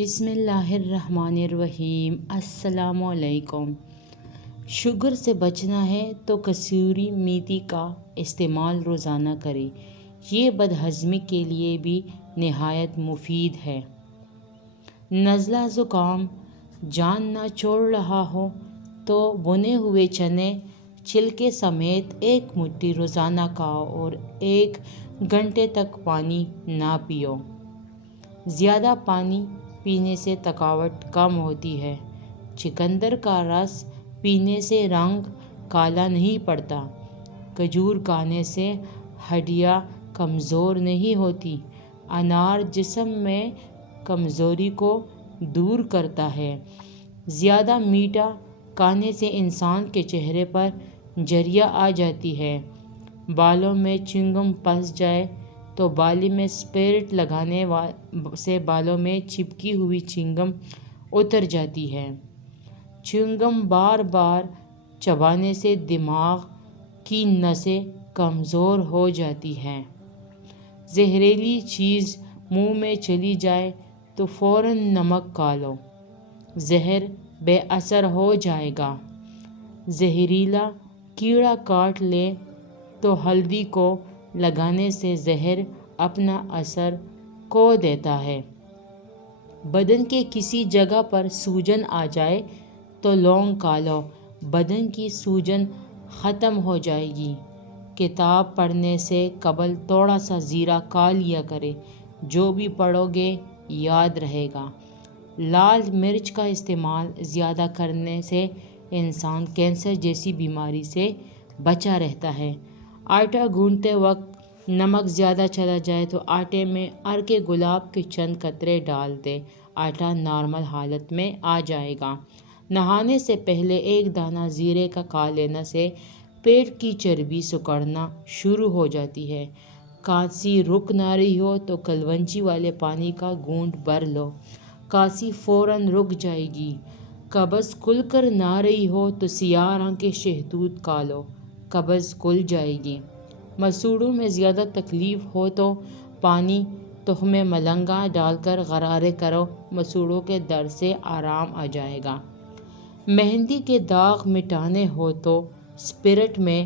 بسم اللہ الرحمن الرحیم۔ السلام علیکم۔ شوگر سے بچنا ہے تو کسوری میتھی کا استعمال روزانہ کریں۔ یہ بدہضمی کے لیے بھی نہایت مفید ہے۔ نزلہ زکام جان نہ چھوڑ رہا ہو تو بھنے ہوئے چنے چھلکے سمیت 1 مٹھی روزانہ کھاؤ اور 1 گھنٹے تک پانی نہ پیو۔ زیادہ پانی پینے سے تھکاوٹ کم ہوتی ہے۔ چقندر کا رس پینے سے رنگ کالا نہیں پڑتا۔ کھجور کھانے سے ہڈیاں کمزور نہیں ہوتی۔ انار جسم میں کمزوری کو دور کرتا ہے۔ زیادہ میٹھا کھانے سے انسان کے چہرے پر جھریاں آ جاتی ہے۔ بالوں میں چنگم پھنس جائے تو بالی میں اسپرٹ لگانے سے بالوں میں چپکی ہوئی چنگم اتر جاتی ہے۔ چنگم بار بار چبانے سے دماغ کی نسیں کمزور ہو جاتی ہیں۔ زہریلی چیز منہ میں چلی جائے تو فوراً نمک کھا لو، زہر بے اثر ہو جائے گا۔ زہریلا کیڑا کاٹ لے تو ہلدی کو لگانے سے زہر اپنا اثر کھو دیتا ہے۔ بدن کے کسی جگہ پر سوجن آ جائے تو لونگ کھا لو، بدن کی سوجن ختم ہو جائے گی۔ کتاب پڑھنے سے قبل تھوڑا سا زیرہ کھا لیا کرے، جو بھی پڑھو گے یاد رہے گا۔ لال مرچ کا استعمال زیادہ کرنے سے انسان کینسر جیسی بیماری سے بچا رہتا ہے۔ آٹا گوندھتے وقت نمک زیادہ چلا جائے تو آٹے میں عرق گلاب کے چند قطرے ڈال دیں، آٹا نارمل حالت میں آ جائے گا۔ نہانے سے پہلے 1 دانہ زیرے کا کھا لینے سے پیٹ کی چربی سکڑنا شروع ہو جاتی ہے۔ کھانسی رک نہ رہی ہو تو کلونجی والے پانی کا گھونٹ بھر لو، کھانسی فوراً رک جائے گی۔ قبض کھل کر نہ رہی ہو تو سیاہ رنگ کے شہتوت کھا لو، قبض کھل جائے گی۔ مسوڑھوں میں زیادہ تکلیف ہو تو پانی تخم ملنگا ڈال کر غرارے کرو، مسوڑھوں کے درد سے آرام آ جائے گا۔ مہندی کے داغ مٹانے ہو تو اسپرٹ میں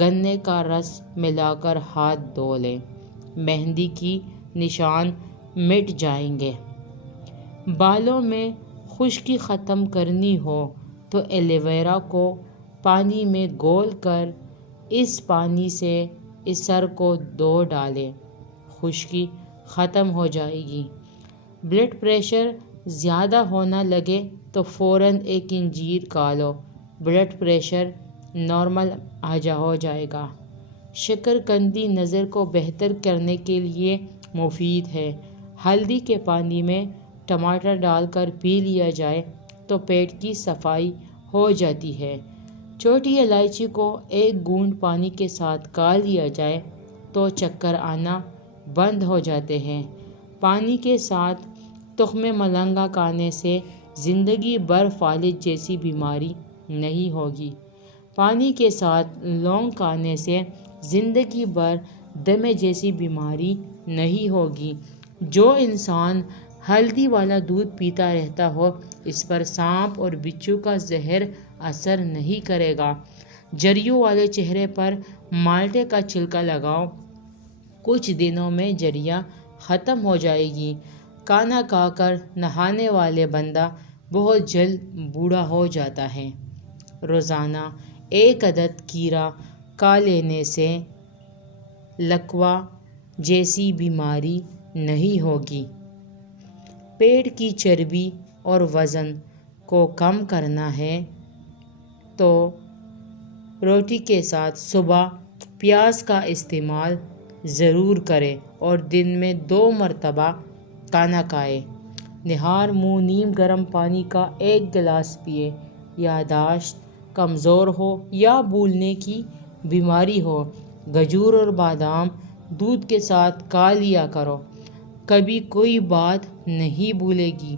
گنے کا رس ملا کر ہاتھ دھو لیں، مہندی کی نشان مٹ جائیں گے۔ بالوں میں خشکی ختم کرنی ہو تو ایلو ویرا کو پانی میں گھول کر اس پانی سے اس سر کو دھو ڈالیں، خشکی ختم ہو جائے گی۔ بلڈ پریشر زیادہ ہونا لگے تو فوراً 1 انجیر کھا لو، بلڈ پریشر نارمل ہو جائے گا۔ شکرقندی نظر کو بہتر کرنے کے لیے مفید ہے۔ ہلدی کے پانی میں ٹماٹر ڈال کر پی لیا جائے تو پیٹ کی صفائی ہو جاتی ہے۔ چھوٹی الائچی کو 1 گھونٹ پانی کے ساتھ کھا لیا جائے تو چکر آنا بند ہو جاتے ہیں۔ پانی کے ساتھ تخم ملنگا کھانے سے زندگی بھر فالج جیسی بیماری نہیں ہوگی۔ پانی کے ساتھ لونگ کھانے سے زندگی بھر دمے جیسی بیماری نہیں ہوگی۔ جو انسان ہلدی والا دودھ پیتا رہتا ہو، اس پر سانپ اور بچھو کا زہر اثر نہیں کرے گا۔ جھریوں والے چہرے پر مالٹے کا چھلکا لگاؤ، کچھ دنوں میں جھریاں ختم ہو جائے گی۔ کھانا کھا کر نہانے والے بندہ بہت جلد بوڑھا ہو جاتا ہے۔ روزانہ 1 عدد کھیرا کھا لینے سے لکوا جیسی بیماری نہیں ہوگی۔ پیٹ کی چربی اور وزن کو کم کرنا ہے تو روٹی کے ساتھ صبح پیاز کا استعمال ضرور کریں اور دن میں 2 مرتبہ کھانا کھائیں۔ نہار منہ نیم گرم پانی کا 1 گلاس پیئے۔ یادداشت کمزور ہو یا بھولنے کی بیماری ہو، کھجور اور بادام دودھ کے ساتھ کھا لیا کرو، کبھی کوئی بات نہیں بھولے گی۔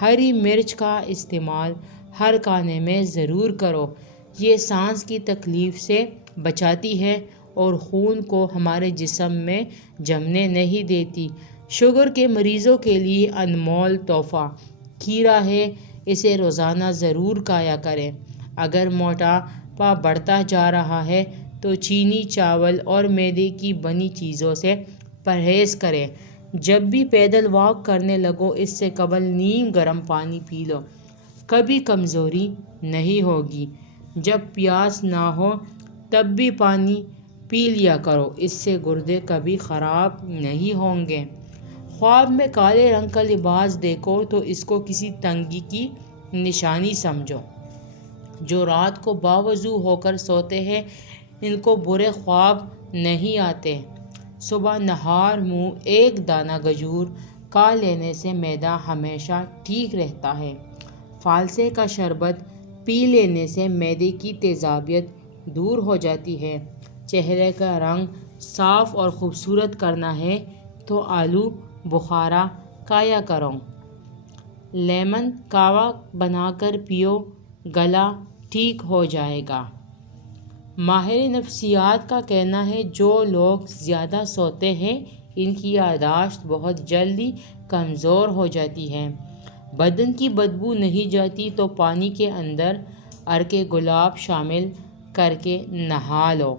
ہری مرچ کا استعمال ہر کھانے میں ضرور کرو، یہ سانس کی تکلیف سے بچاتی ہے اور خون کو ہمارے جسم میں جمنے نہیں دیتی۔ شوگر کے مریضوں کے لیے انمول تحفہ کھیرا ہے، اسے روزانہ ضرور کھایا کریں۔ اگر موٹاپا بڑھتا جا رہا ہے تو چینی، چاول اور میدے کی بنی چیزوں سے پرہیز کریں۔ جب بھی پیدل واک کرنے لگو اس سے قبل نیم گرم پانی پی لو، کبھی کمزوری نہیں ہوگی۔ جب پیاس نہ ہو تب بھی پانی پی لیا کرو، اس سے گردے کبھی خراب نہیں ہوں گے۔ خواب میں کالے رنگ کا لباس دیکھو تو اس کو کسی تنگی کی نشانی سمجھو۔ جو رات کو باوضو ہو کر سوتے ہیں ان کو برے خواب نہیں آتے۔ صبح نہار منہ ایک دانہ کھجور کھا لینے سے معدہ ہمیشہ ٹھیک رہتا ہے۔ فالسے کا شربت پی لینے سے معدے کی تیزابیت دور ہو جاتی ہے۔ چہرے کا رنگ صاف اور خوبصورت کرنا ہے تو آلو بخارا کھایا کرو۔ لیمن قہوہ بنا کر پیو، گلا ٹھیک ہو جائے گا۔ ماہر نفسیات کا کہنا ہے جو لوگ زیادہ سوتے ہیں ان کی یادداشت بہت جلدی کمزور ہو جاتی ہے۔ بدن کی بدبو نہیں جاتی تو پانی کے اندر عرق گلاب شامل کر کے نہا لو۔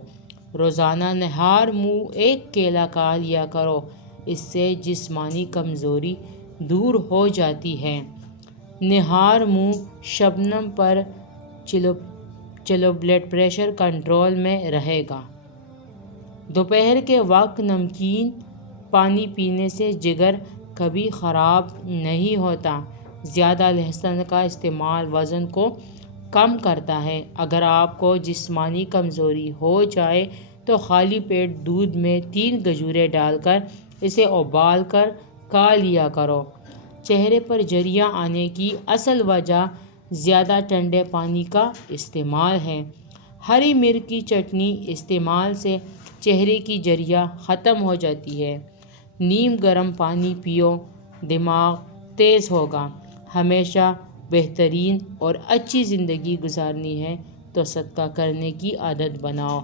روزانہ نہار منہ ایک کیلا کھا لیا کرو، اس سے جسمانی کمزوری دور ہو جاتی ہے۔ نہار منہ شبنم پر چلو بلڈ پریشر کنٹرول میں رہے گا۔ دوپہر کے وقت نمکین پانی پینے سے جگر کبھی خراب نہیں ہوتا۔ زیادہ لہسن کا استعمال وزن کو کم کرتا ہے۔ اگر آپ کو جسمانی کمزوری ہو جائے تو خالی پیٹ دودھ میں 3 کھجوریں ڈال کر اسے ابال کر کھا لیا کرو۔ چہرے پر جریاں آنے کی اصل وجہ زیادہ ٹھنڈے پانی کا استعمال ہے۔ ہری مرچ کی چٹنی استعمال سے چہرے کی جریاں ختم ہو جاتی ہے۔ نیم گرم پانی پیو، دماغ تیز ہوگا۔ ہمیشہ بہترین اور اچھی زندگی گزارنی ہے تو صدقہ کرنے کی عادت بناؤ۔